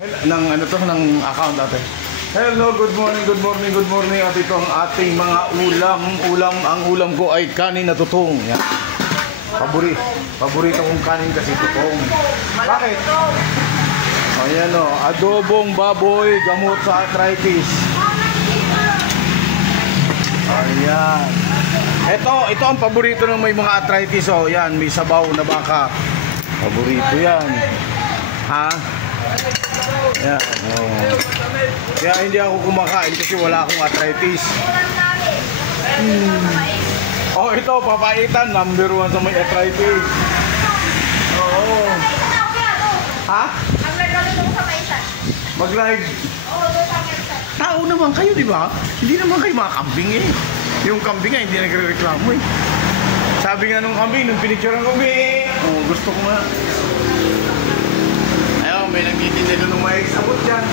Ng ano to, ng account natin. Hello, good morning, good morning, good morning. At ito ang ating mga ulam. Ang ulam ko ay kanin na tutong. Yan. Paborito kong kanin kasi tutong. Bakit? Ayan o, adobong baboy, gamot sa arthritis. Ayan. Ito ang paborito ng may mga arthritis. O, yan, may sabaw na baka. Paborito yan. Ha? Yan. Oh. Kaya hindi ako kumakain kasi wala akong arthritis. Oh, ito, papaitan. Number 1 sa may arthritis. Oo. Ha? Mag-live. Tao naman kayo, di ba? Hindi naman kayo mga kambing eh. Yung kambing nga, hindi nagre-reklamo eh. Sabi nga nung kambing, nung pinicturean ko, oh, gusto ko nga. Ayaw, may nagtitinda doon ng may sabot dyan.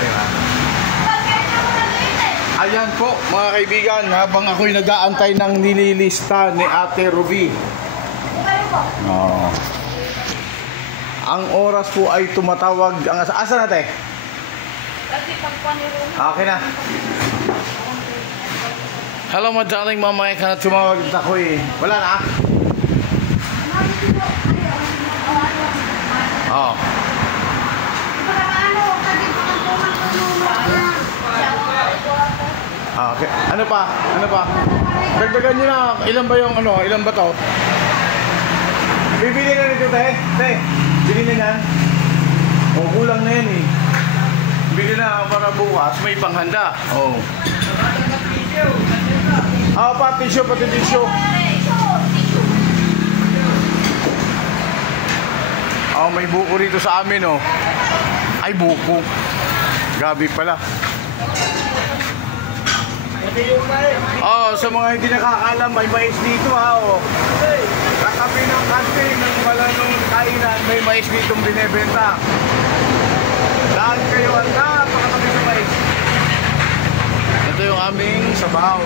Diba? Ayan po, mga kaibigan, habang ako'y nag-aantay ng nililista ni Ate Ruby. Oh. Ang oras po ay tumatawag. Asa natin? Okay na. Hello, madaling mamaya ka na tumawag dito ako eh. Wala na? Oo. Okay. Ano pa? Dagdagan nyo na. Ilan ba yung ano? Ilan ba to? Bibili na nito, te. Bili na yan. O, kulang na yan eh. Bili na para bukas. May panghanda. O. Pati tissue. May buko rito sa amin, oh. Ay, buko. Gabi pala. Sa mga hindi nakakaalam, may mais dito, ha, oh. Katabi ng kantin ng malanong kainan, may mais ditong binebenta. Lahat kayo handa, pakatabi sa mais. Ito yung aming sabaw.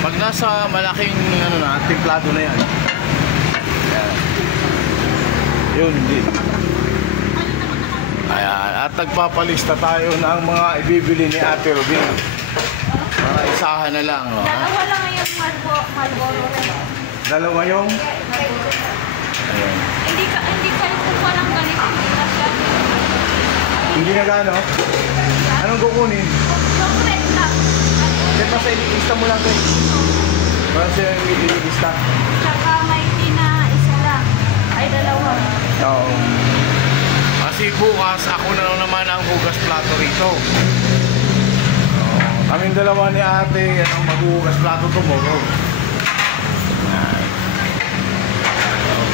Pag nasa malaking templado na yan. Yun, hindi. Ayan, at nagpapalista tayo ng mga ibibili ni Ate Ruby. Para isahan na lang, no? Dalawa lang yung Marlboro rin. Dalawa yung? Ayan. Hindi kayo kukuha ng ganito. Hindi na gano? Anong kukunin? Yung red lang. Kaya pa sa ilista mo lang ito. Para siya yung ilista. Tsaka may tina isa lang. Ay, dalawa. Oo. Kasi bukas, ako na lang naman ang hugas plato rito. Kaming dalawa ni ate, maghuhugas plato tomorrow.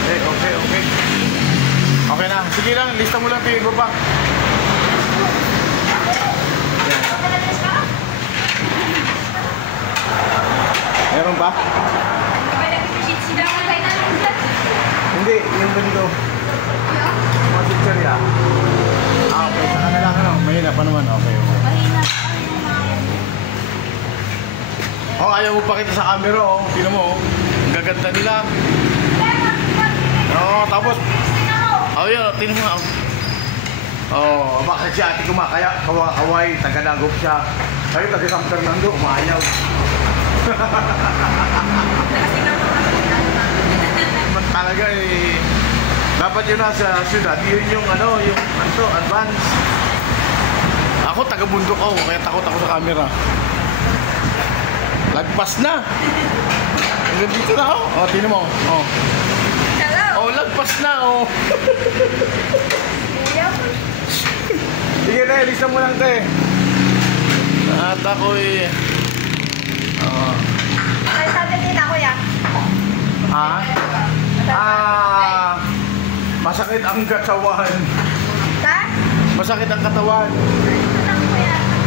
Okay. Okay na. Sige lang, lista mo lang ito iba pa. Meron ba? Hindi, yung ganito. Mga chichirya. Okay, saka na lang ano. Mahina pa naman. Okay. Mahina. Ayaw mo pakita sa camera, oh. Tingnan mo, oh. Ang gaganda nila. Tapos yun, tingnan mo nga. Bakit si ate kaway, taga-Dagop siya. Kayo taga-San Fernando, umayaw. Talaga eh. Dapat yun nasa syudad. Yun yung advance. Ako taga-bundok ako, kaya takot ako sa camera. Lagpas na. Dito na ako. Tingnan mo. Lagpas na, oh. Sige, te, lista mo lang, te. At ako'y Ay, sabi din ako yan. masakit ang katawan. Ha? Masakit ang katawan.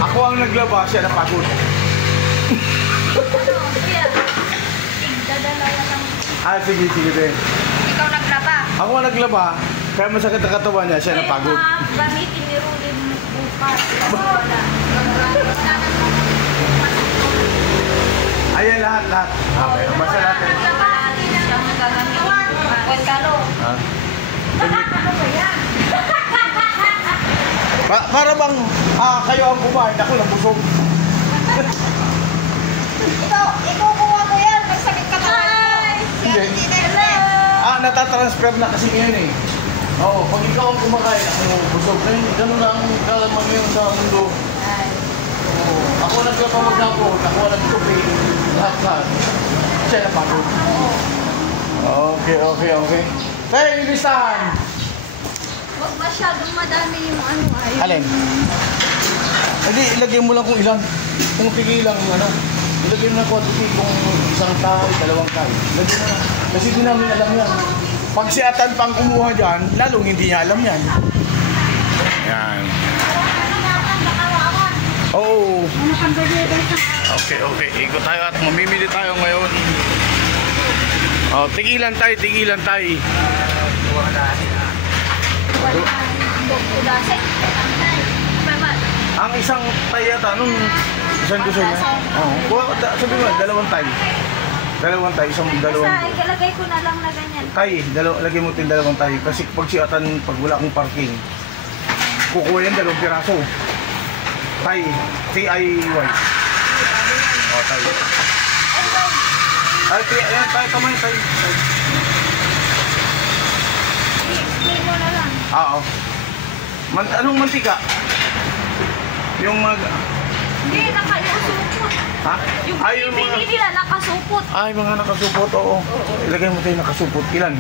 Ako ang naglaba, siya napagod. Kuya. Dadalawa lang. Sige, te. Ikaw naglaba? Ako ang naglaba, kaya masakit ang katawan niya, siya napagod. Gamitin ni Rudy bukas. Wala. Ayan lahat. Okay, basta natin. Gandalo. Ha? Ano ba yan? Para bang kayo ang kumain, ako nabusog. Ikaw kuha ko yan. Magsakit ka tayo. Hindi. Hello. Natatransfer na kasi ngayon eh. Oo, pag ikaw ang kumakain, ako busog. Ganun lang kalamang yun sa mundo. Oo. Ako nagpapamagdapot, ako nagtupi. Lahat. Siya na pagod. Okay. Kaya yung listahan. Huwag masyadong madami yung ano ay. Alin? Hindi, ilagay mo lang kung ilan. Kung tigil lang, ilagay mo lang kung kung isang tayo, dalawang tayo. Ilagay mo lang. Kasi di namin alam yan. Pag si Atan pang kumuha dyan, lalong hindi niya alam yan. Yan. Oo. Okay. Ikot tayo at mamimili tayo ngayon. Oh, tigilan tayo. Ang isang tay yata, isang dosen na. Oo. Sabi mo, dalawang tay. Dalawang tay, dalawang. Ilagay ko na lang na ganyan. Tay, lagay mo din dalawang tay. Kasi pag siatan, pag wala akong parking, kukuha yan dalawang piraso. Tay, T-I-Y. O, tay. Ay, ayan, tay, kamay, tay. I-explain mo na lang. Oo. Anong mantika? Yung Hindi, nakasupot. Ha? Yung Ay, pinili nila nakasupot. Ay, mga nakasupot, oo. Ilagay mo tayo nakasupot. Ilan?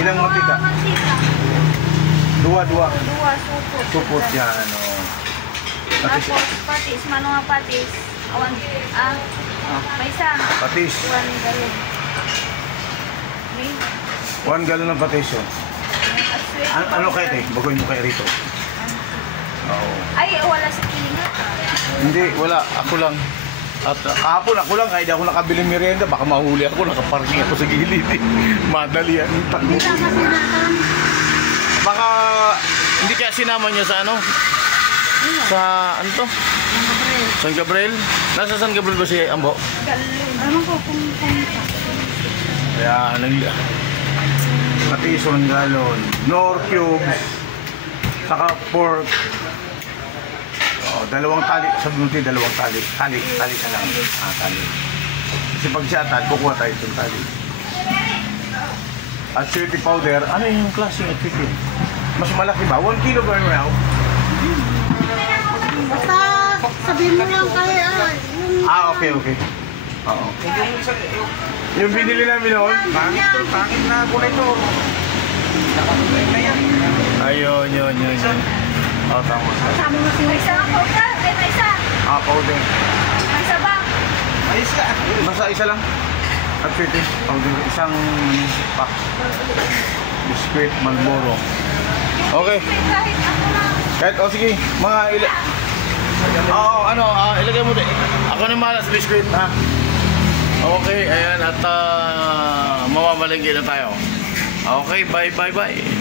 Ilang mantika? Mantika. Dua. Dua, supot. Supot yan, oo. Tapos, patis, mga patis. May isa. Patis. 1 galon. 1 galon ng patis yun. Ano kayo, te? Bagoy mo kayo rito. Oo. Ay, wala sa kilinga. Hindi, wala. Ako lang. At kahapon ako lang, kahit di ako nakabili merienda, baka mahuli ako, nakaparking ako sa gilid. Madali yan. Hindi na kasi natin. Baka, hindi kaya sinama niyo sa ano? Sa, ano to? San Gabriel? Nasa San Gabriel ba si Ambo? Galon. Alam ko kung Ayan, patis 1 galon, nor cubes, saka pork. Dalawang tali, sabi mo tayo, dalawang tali. Tali ka lang. Tali. Kasi pag siya kukuha tayo itong tali. At chili powder, ano yung klaseng at chili? Mas malaki ba? 1 kilo ba yun now? basta sabihin mo lang kaya Okay. Oo. Yung binili namin noon, pangit na po na ito. Ayun. Tama. may isa lang powder. May isa. Powder. May isa ba? Basta isa lang. At chili powder, isang pack. Biscuit Marlboro. Okay. Kahit ako lang. Kahit, sige, mga ilagay mo din. Ako na malas biscuit, ha? Okay, ayan, at mamamalingki na tayo. Okay, bye.